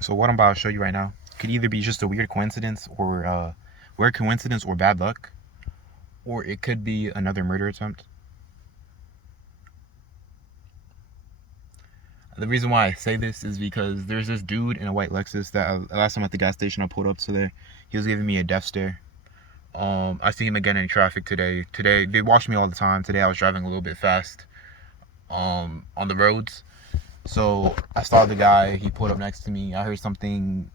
So what I'm about to show you right now could either be just a weird coincidence or bad luck, or it could be another murder attempt. The reason why I say this is because there's this dude in a white Lexus that last time at the gas station I pulled up to there, he was giving me a death stare. I see him again in traffic today. Today they watch me all the time. Today I was driving a little bit fast on the roads. So I saw the guy. He pulled up next to me. I heard something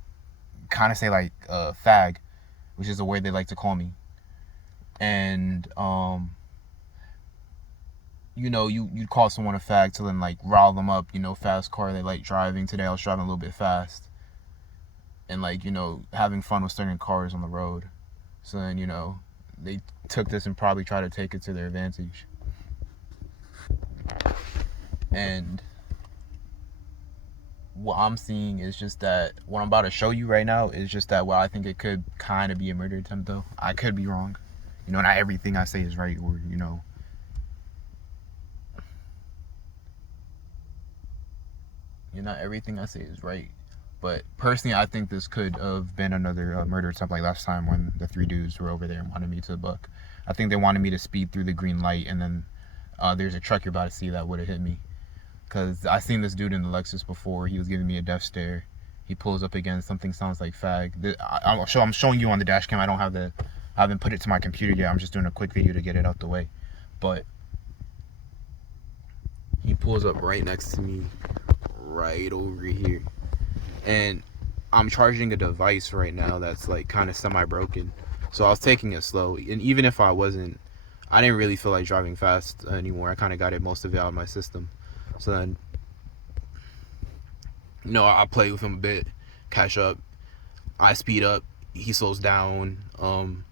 kind of say like fag, which is a word they like to call me. And you'd call someone a fag to then like rile them up. Fast car, they like driving. Today I was driving a little bit fast and like having fun with certain cars on the road. So then they took this and probably tried to take it to their advantage. And what I'm seeing is just that what I'm about to show you right now is just that, well, I think it could kind of be a murder attempt, though. I could be wrong. Not everything I say is right, or not everything I say is right. But personally, I think this could have been another murder attempt like last time when the three dudes were over there and wanted me to buck. I think they wanted me to speed through the green light, and then there's a truck you're about to see that would have hit me. Because I seen this dude in the Lexus before. He was giving me a death stare. He pulls up again. Something sounds like fag. I'm showing you on the dash cam. I haven't put it to my computer yet. I'm just doing a quick video to get it out the way. But he pulls up right next to me, right over here. And I'm charging a device right now that's like kind of semi-broken. So I was taking it slow. And even if I didn't really feel like driving fast anymore. I kind of got most of it out of my system. So then I play with him a bit, catch up. I speed up. He slows down. And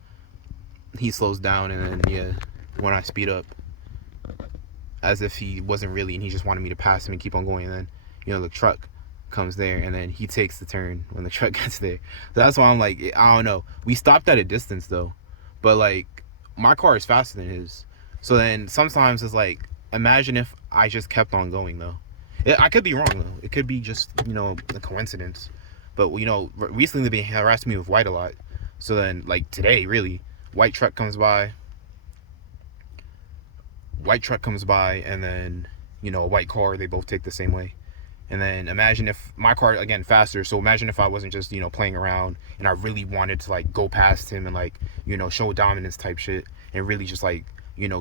then when I speed up, as if he wasn't really, and he just wanted me to pass him and keep on going. And then the truck comes there, and then he takes the turn when the truck gets there. So that's why I'm like, I don't know. We stopped at a distance though, but like my car is faster than his. So then sometimes it's like, imagine if I just kept on going though. I could be wrong though. It could be just a coincidence. But recently they've been harassing me with white a lot. So then like today, really, white truck comes by. And then a white car. They both take the same way. And then imagine if my car, again, faster. So imagine if I wasn't just playing around and I really wanted to like go past him and like show dominance type shit and really just like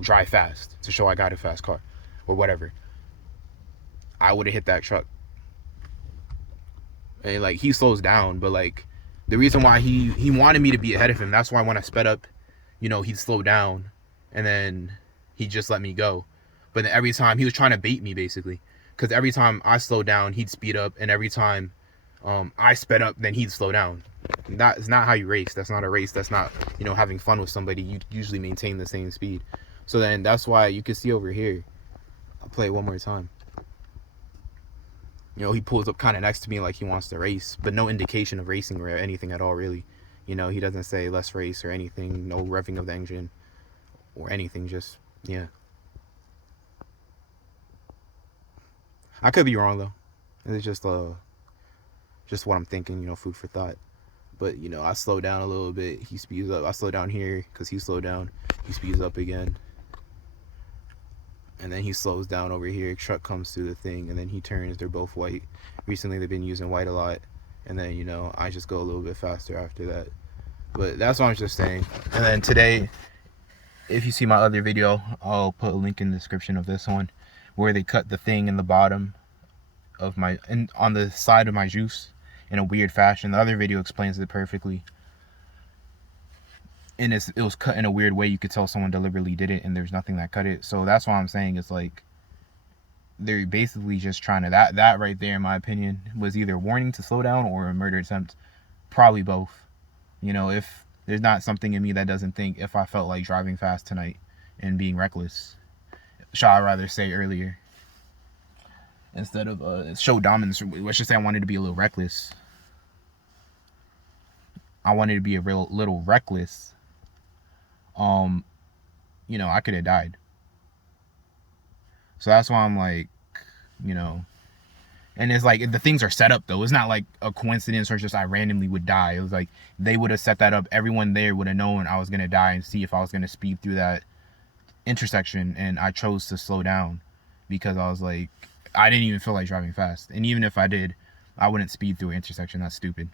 drive fast to show I got a fast car or whatever. I would have hit that truck. And like he slows down, but like the reason why he wanted me to be ahead of him, that's why when I sped up, he'd slow down and then he'd just let me go. But then every time he was trying to bait me basically, because every time I slowed down he'd speed up, and every time I sped up then he'd slow down. That's not how you race. That's not a race. That's not having fun with somebody. You usually maintain the same speed. So then that's why you can see over here, I'll play it one more time. He pulls up kind of next to me like he wants to race, but no indication of racing or anything at all, really. He doesn't say let's race or anything, no revving of the engine or anything, just, yeah. I could be wrong, though. It's just what I'm thinking, food for thought. But, I slow down a little bit, he speeds up. I slow down here because he slowed down. He speeds up again. And then he slows down over here. Truck comes through the thing, and then he turns. They're both white. Recently, they've been using white a lot. And then, I just go a little bit faster after that. But that's what I'm just saying. And then today, if you see my other video, I'll put a link in the description of this one, where they cut the thing in the bottom of on the side of my juice in a weird fashion. The other video explains it perfectly. And it was cut in a weird way. You could tell someone deliberately did it, and there's nothing that cut it. So that's why I'm saying it's like they're basically just trying to, that right there, in my opinion, was either a warning to slow down or a murder attempt. Probably both. If there's not something in me that doesn't think if I felt like driving fast tonight and being reckless, shall I rather say earlier, instead of show dominance. Let's just say I wanted to be a little reckless. I wanted to be a little reckless. I could have died. So that's why I'm like, And it's like, the things are set up though. It's not like a coincidence or just I randomly would die. It was like they would have set that up. Everyone there would have known I was gonna die and see if I was gonna speed through that intersection, and I chose to slow down because I was like, I didn't even feel like driving fast, and even if I did, I wouldn't speed through an intersection. That's stupid.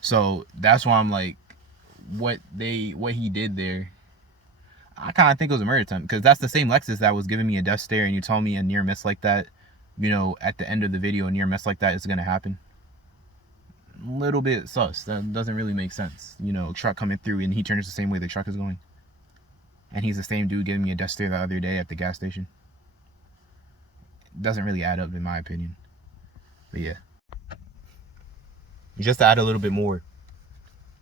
So that's why I'm like, what he did there, I kind of think it was a murder attempt, because that's the same Lexus that was giving me a death stare, and you told me a near miss like that, you know, at the end of the video, a near miss like that is gonna happen. A little bit sus. That doesn't really make sense. You know, truck coming through and he turns the same way the truck is going. And he's the same dude giving me a death stare the other day at the gas station. It doesn't really add up in my opinion. But yeah. Just to add a little bit more,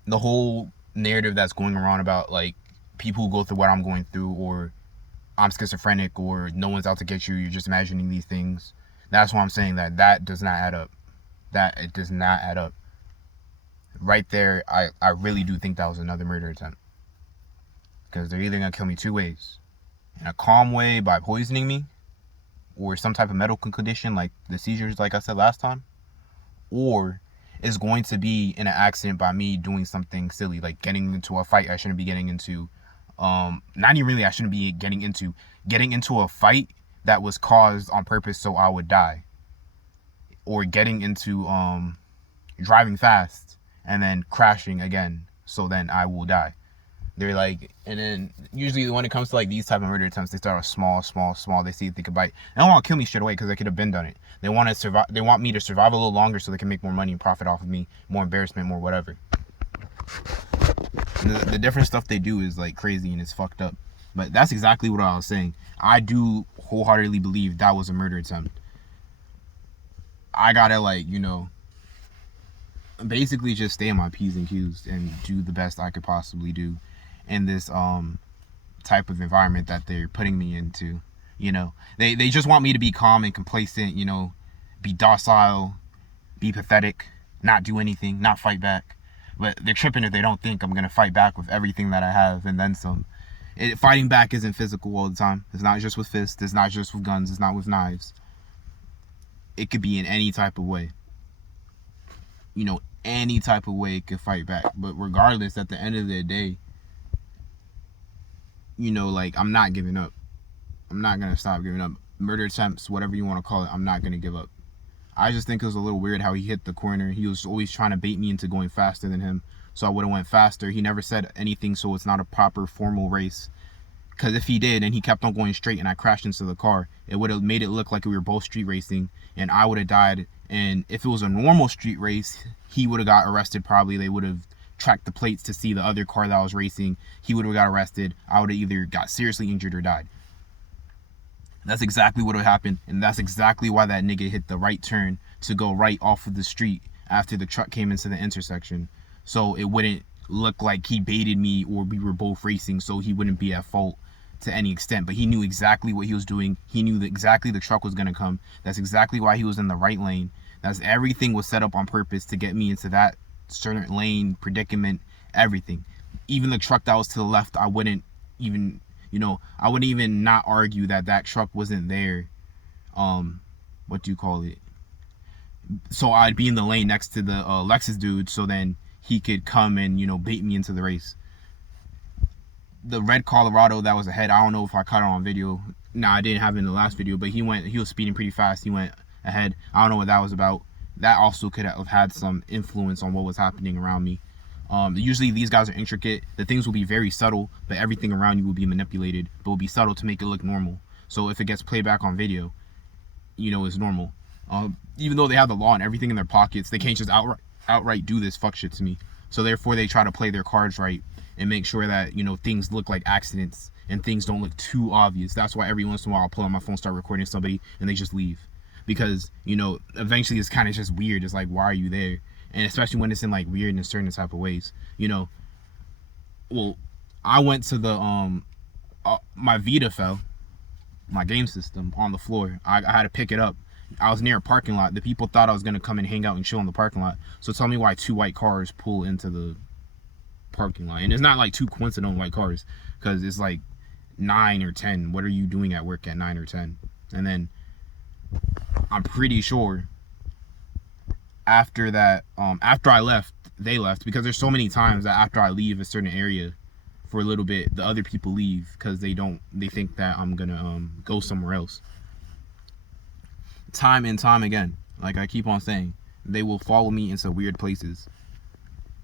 the whole narrative that's going around about like people who go through what I'm going through, or I'm schizophrenic, or no one's out to get you, you're just imagining these things. That's why I'm saying that does not add up. That it does not add up. Right there, I really do think that was another murder attempt. Because they're either going to kill me two ways. In a calm way by poisoning me, or some type of medical condition like the seizures like I said last time, or it's going to be in an accident by me doing something silly, like getting into a fight I shouldn't be getting into. Not even really I shouldn't be getting into a fight that was caused on purpose so I would die. Or getting into driving fast and then crashing again so then I will die. They're like, and then usually when it comes to like these type of murder attempts, they start off small. They see if they could bite. They don't want to kill me straight away because I could have been done it. They want to survive. They want me to survive a little longer so they can make more money and profit off of me, more embarrassment, more whatever. And the different stuff they do is like crazy and it's fucked up. But that's exactly what I was saying. I do wholeheartedly believe that was a murder attempt. I gotta like, you know, basically just stay on my P's and Q's and do the best I could possibly do in this type of environment that they're putting me into. You know, they just want me to be calm and complacent, you know, be docile, be pathetic, not do anything, not fight back. But they're tripping if they don't think I'm gonna fight back with everything that I have and then some. Fighting back isn't physical all the time. It's not just with fists, it's not just with guns, it's not with knives. It could be in any type of way. You know, any type of way it could fight back. But regardless, at the end of the day, you know, like, I'm not giving up. I'm not going to stop giving up. Murder attempts, whatever you want to call it, I'm not going to give up. I just think it was a little weird how he hit the corner. He was always trying to bait me into going faster than him. So I would have went faster. He never said anything, so it's not a proper formal race. Because if he did and he kept on going straight and I crashed into the car, it would have made it look like we were both street racing and I would have died. And if it was a normal street race, he would have got arrested probably. They would have tracked the plates to see the other car that I was racing. He would have got arrested. I would have either got seriously injured or died. That's exactly what would have happened. And that's exactly why that nigga hit the right turn to go right off of the street after the truck came into the intersection. So it wouldn't look like he baited me or we were both racing, so he wouldn't be at fault to any extent. But he knew exactly what he was doing. He knew that exactly the truck was going to come. That's exactly why he was in the right lane. That's everything was set up on purpose to get me into that certain lane, predicament, everything. Even the truck that was to the left, I wouldn't even, you know, I wouldn't even not argue that that truck wasn't there. What do you call it? So I'd be in the lane next to the Lexus dude, so then he could come and, you know, bait me into the race. The red Colorado that was ahead, I don't know if I caught it on video. No, I didn't have it in the last video, but he was speeding pretty fast. He went ahead. I don't know what that was about. That also could have had some influence on what was happening around me. Usually these guys are intricate. The things will be very subtle, but everything around you will be manipulated, but will be subtle to make it look normal. So if it gets played back on video, you know, it's normal. Even though they have the law and everything in their pockets, they can't just outright do this fuck shit to me. So therefore they try to play their cards right and make sure that, you know, things look like accidents and things don't look too obvious. That's why every once in a while I'll pull out my phone, start recording somebody, and they just leave. Because, you know, eventually it's kind of just weird. It's like, why are you there? And especially when it's in like weird and certain type of ways, you know. Well, I went to the my Vita fell, my game system, on the floor. I had to pick it up. I was near a parking lot. The people thought I was gonna come and hang out and chill in the parking lot. So tell me why two white cars pull into the parking lot. And it's not like two coincidental white cars, because it's like 9 or 10. What are you doing at work at 9 or 10? And then I'm pretty sure after that, after I left, they left, because there's so many times that after I leave a certain area for a little bit, the other people leave because they think that I'm gonna go somewhere else. Time and time again, like I keep on saying, they will follow me into weird places.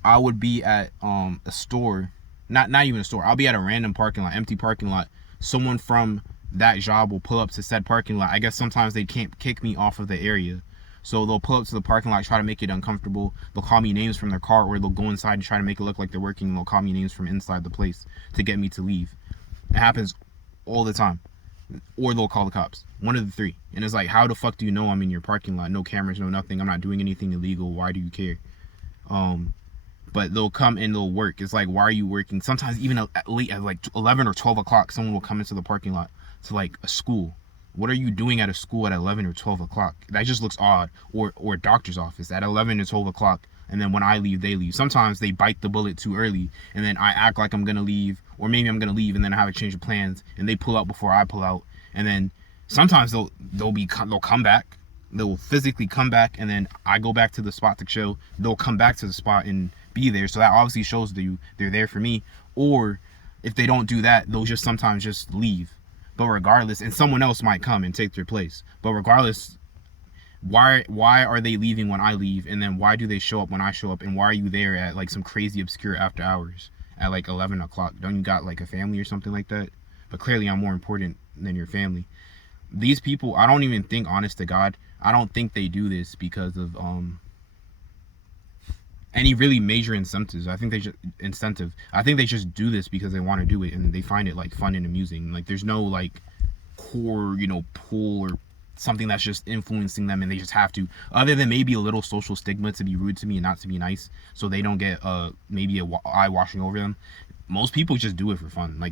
I would be at a store, not even a store. I'll be at a random parking lot, empty parking lot. Someone from that job will pull up to said parking lot. I guess sometimes they can't kick me off of the area, so they'll pull up to the parking lot, try to make it uncomfortable. They'll call me names from their car, or they'll go inside and try to make it look like they're working, and they'll call me names from inside the place to get me to leave. It happens all the time. Or they'll call the cops. One of the three. And it's like, how the fuck do you know I'm in your parking lot? No cameras, no nothing. I'm not doing anything illegal. Why do you care? But they'll come and they'll work. It's like, why are you working? Sometimes even at late, at like 11 or 12 o'clock, someone will come into the parking lot to like a school. What are you doing at a school at 11 or 12 o'clock? That just looks odd. Or a doctor's office at 11 or 12 o'clock. And then when I leave, they leave. Sometimes they bite the bullet too early, and then I act like I'm going to leave, or maybe I'm going to leave and then I have a change of plans, and they pull out before I pull out. And then sometimes they'll come back. They'll physically come back, and then I go back to the spot to chill. They'll come back to the spot and be there. So that obviously shows that they're there for me. Or if they don't do that, they'll just sometimes just leave. But regardless, and someone else might come and take their place. But regardless, why are they leaving when I leave, and then why do they show up when I show up, and why are you there at like some crazy obscure after hours at like 11 o'clock? Don't you got like a family or something like that? But clearly I'm more important than your family. These people, I don't even think, honest to God, I don't think they do this because of any really major incentives. I think they just do this because they want to do it, and they find it like fun and amusing. Like there's no like core, pull or something that's just influencing them, and they just have to, other than maybe a little social stigma to be rude to me and not to be nice, so they don't get maybe a eye washing over them. Most people just do it for fun. Like